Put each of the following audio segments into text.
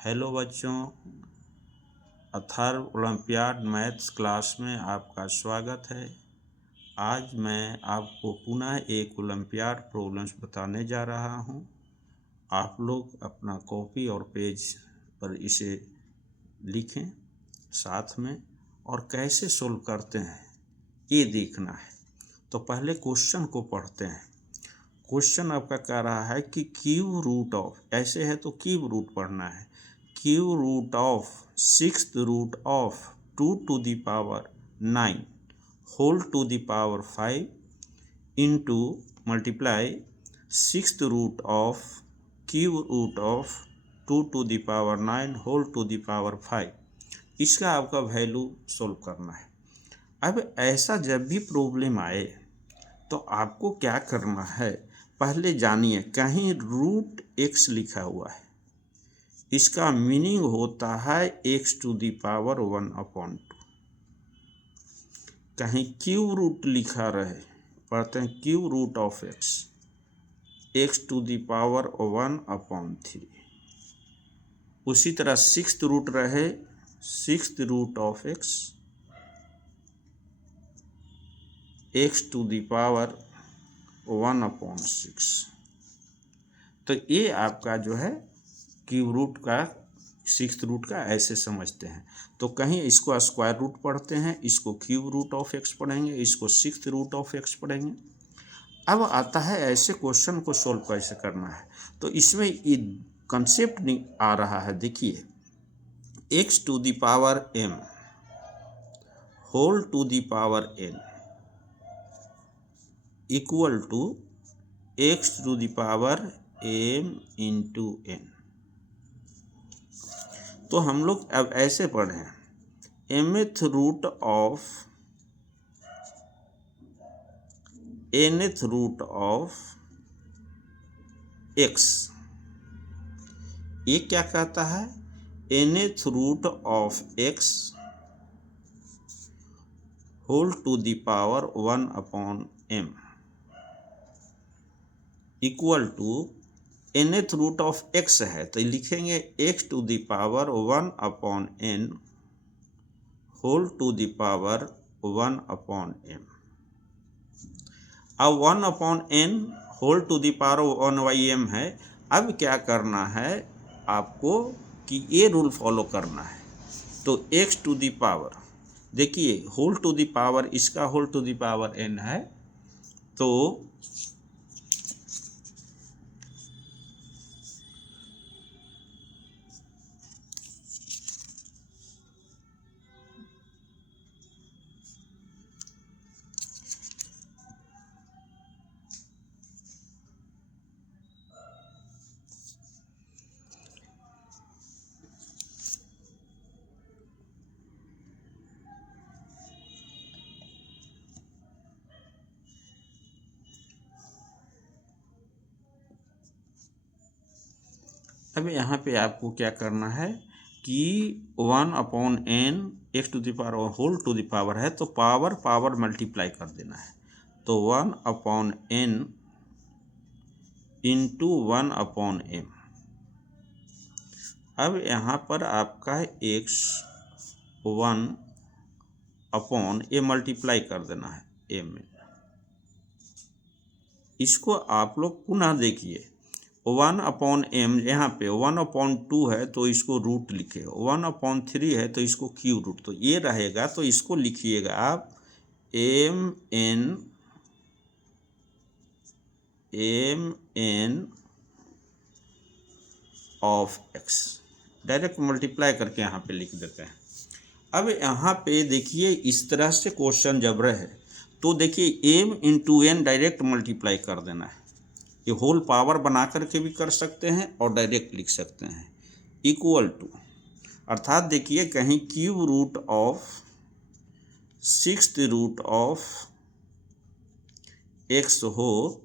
Hello बच्चों, Atharva olympiad maths class में आपका स्वागत है। आज मैं आपको पुनः एक ओलंपियाड प्रॉब्लम्स बताने जा रहा हूं। आप लोग अपना कॉपी और पेज पर इसे लिखें साथ में, और कैसे सोल्व करते हैं ये देखना है। तो पहले क्वेश्चन को पढ़ते हैं। क्वेश्चन आपका कह रहा है कि क्यूब रूट ऑफ, ऐसे है तो क्यूब रूट पढ़ना है। Cube root of 6th root of 2 to the power 9 whole to the power 5 into multiply 6th root of cube root of 2 to the power 9 whole to the power 5। इसका आपका value solve करना है। अब ऐसा जब भी प्रॉब्लम आए तो आपको क्या करना है, पहले जानिए। कहीं रूट x लिखा हुआ है, इसका मीनिंग होता है x टू द पावर 1/2। कहीं क्यूब रूट लिखा रहे, पढ़ते हैं cube root of x to the power 1/3। उसी तरह 6th रूट रहे, 6th root of x to the power 1/6। तो ये आपका जो है क्यूब रूट का 6th रूट का ऐसे समझते हैं। तो कहीं इसको स्क्वायर रूट पढ़ते हैं, इसको क्यूब रूट ऑफ x पढ़ेंगे, इसको 6th रूट ऑफ x पढ़ेंगे। अब आता है ऐसे क्वेश्चन को सोल्व कैसे करना है। तो इसमें ये कंसेप्ट आ रहा है, देखिए। x to the power m whole to the power n equal to x to the power m into n। तो हम लोग अब ऐसे पढ़ें, mth root of nth root of x, ये क्या कहता है, nth root of x whole to the power 1/m equal to nth root of x है तो लिखेंगे x to the power 1/n whole to the power 1/m। अब 1/n whole to the power 1/m है। अब क्या करना है आपको कि ये रूल फॉलो करना है। तो x टू द पावर, देखिए होल टू द पावर, इसका whole to the power n है, तो अब यहाँ पे आपको क्या करना है कि 1/n x to the power whole to the power है, तो पावर पावर मल्टीप्लाई कर देना है। तो 1/n इंटू 1/m। अब यहाँ पर आपका x 1 ये मल्टीप्लाई कर देना है m में। इसको आप लोग पुनः देखिए, 1/m यहाँ पे 1/2 है तो इसको रूट लिखे, 1/3 है तो इसको क्यूब रूट, तो ये रहेगा। तो इसको लिखिएगा आप mn of x, direct multiply करके यहाँ पे लिख देते हैं। अब यहाँ पे देखिए, इस तरह से क्वेश्चन जब रहे तो देखिए m into n direct multiply कर देना है। ये होल पावर बना करके भी कर सकते हैं और डायरेक्ट लिख सकते हैं। इक्वल टू, अर्थात देखिए कहीं cube root of 6th root of x हो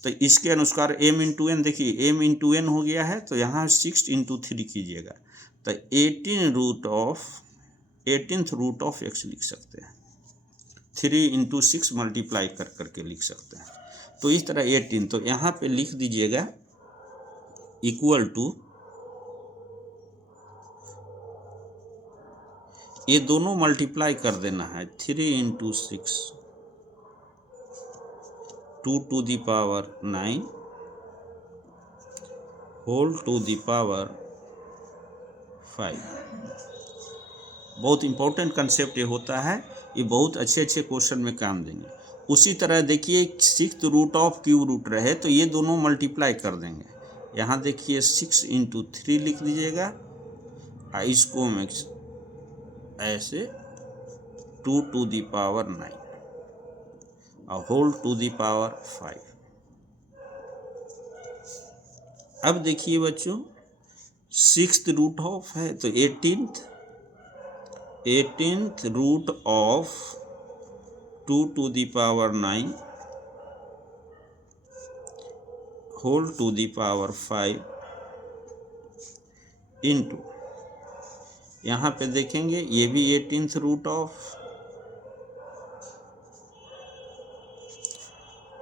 तो इसके अनुसार m इंटू n, देखिए m इंटू n हो गया है तो यहाँ 6 इंटू 3 कीजिएगा तो 18th रूट ऑफ x लिख सकते हैं। 3 इंटू 6 मल्टीप्लाई कर करके लिख सकते हैं। तो इस तरह 18, तो यहाँ पे लिख दीजिएगा इक्वल टू ये दोनों मल्टीप्लाई कर देना है। 3 into 6 2 to the power 9 whole to the power 5। बहुत इंपॉर्टेंट कंसेप्ट ये होता है, ये बहुत अच्छे क्वेश्चन में काम देंगे। उसी तरह देखिए 6th root of cube root रहे तो ये दोनों मल्टीप्लाई कर देंगे। यहाँ देखिए 6 इंटू 3 लिख दीजिएगा, इसको हम ऐसे 2 टू द पावर 9 और होल टू द पावर 5। अब देखिए बच्चों 6th रूट ऑफ है तो 18th root of 2 to the power 9 whole to the power 5 into, यहाँ पे देखेंगे ये भी 18th root of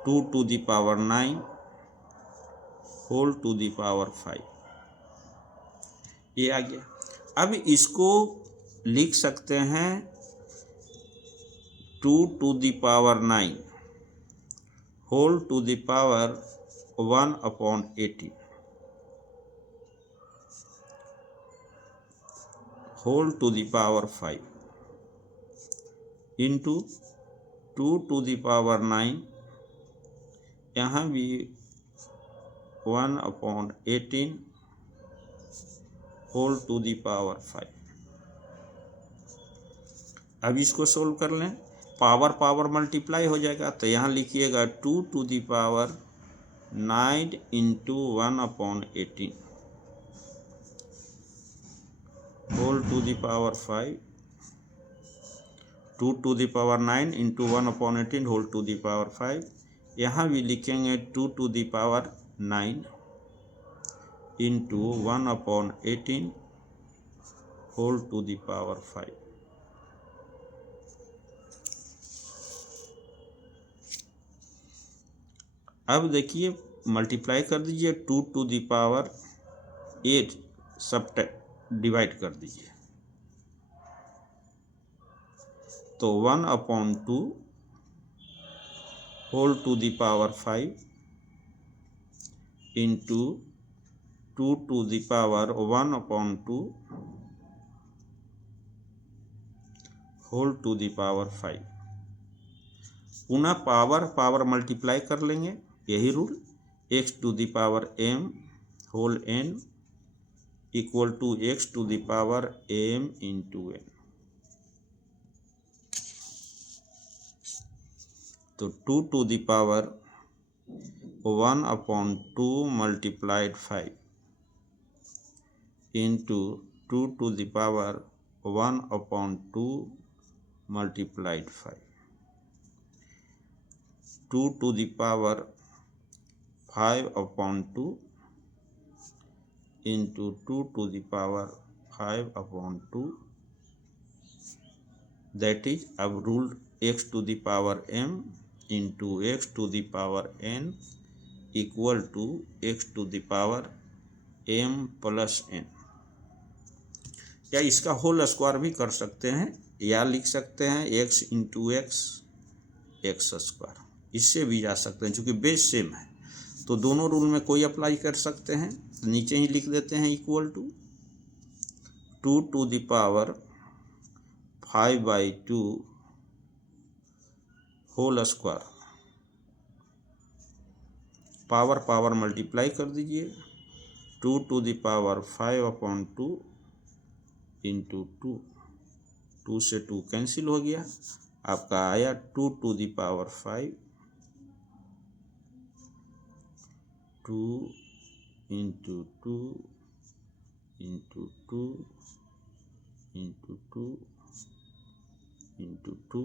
2 to the power 9 whole to the power 5, ये आ गया। अब इसको लिख सकते हैं 2 to the power 9 whole to the power 1/18 whole to the power 5 into 2 to the power 9, यहाँ भी 1/18 होल टू द पावर 5। अब इसको सोल्व कर लें, पावर पावर मल्टीप्लाई हो जाएगा तो यहाँ लिखिएगा 2 to the power 9 into 1/18 whole to the power 5, 2 to the power 9 into 1/18 whole to the power 5। यहाँ भी लिखेंगे 2 to the power 9 into 1/18 whole to the power 5। अब देखिए मल्टीप्लाई कर दीजिए 2 टू द पावर 8 सब डिवाइड कर दीजिए तो 1/2 whole to the power 5 into 2 to the power 1/2 whole to the power 5। पुनः पावर पावर मल्टीप्लाई कर लेंगे, यही rule, x to the power m whole n equal to x to the power m into n। तो 2 to the power 1/2 multiplied 5 into 2 to the power 1/2 multiplied 5, 2 to the power 5/2 into 2 to the power 5/2, that is अब rule x to the power m into x to the power n equal to x to the power m plus n। या इसका whole square भी कर सकते हैं या लिख सकते हैं x इंटू x स्क्वायर, इससे भी जा सकते हैं क्योंकि बेस सेम है तो दोनों रूल में कोई अप्लाई कर सकते हैं। तो नीचे ही लिख देते हैं equal to 2 to the power 5/2 whole square, power power multiply कर दीजिए 2 टू द पावर 5/2 इंटू 2 से 2 कैंसिल हो गया, आपका आया 2 to the power 5 2 into 2 into 2 into 2 into 2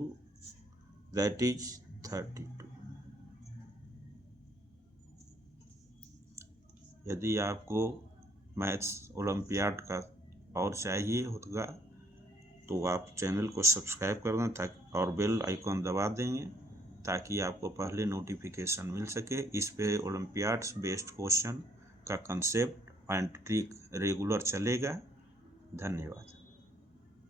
that is 32। यदि आपको मैथ्स ओलंपियाड का और चाहिए होगा तो आप चैनल को सब्सक्राइब कर दें ताकि और बेल आइकॉन दबा देंगे ताकि आपको पहले नोटिफिकेशन मिल सके। इस पे ओलंपियाड्स बेस्ड क्वेश्चन का कंसेप्ट एंड ट्रिक रेगुलर चलेगा। धन्यवाद।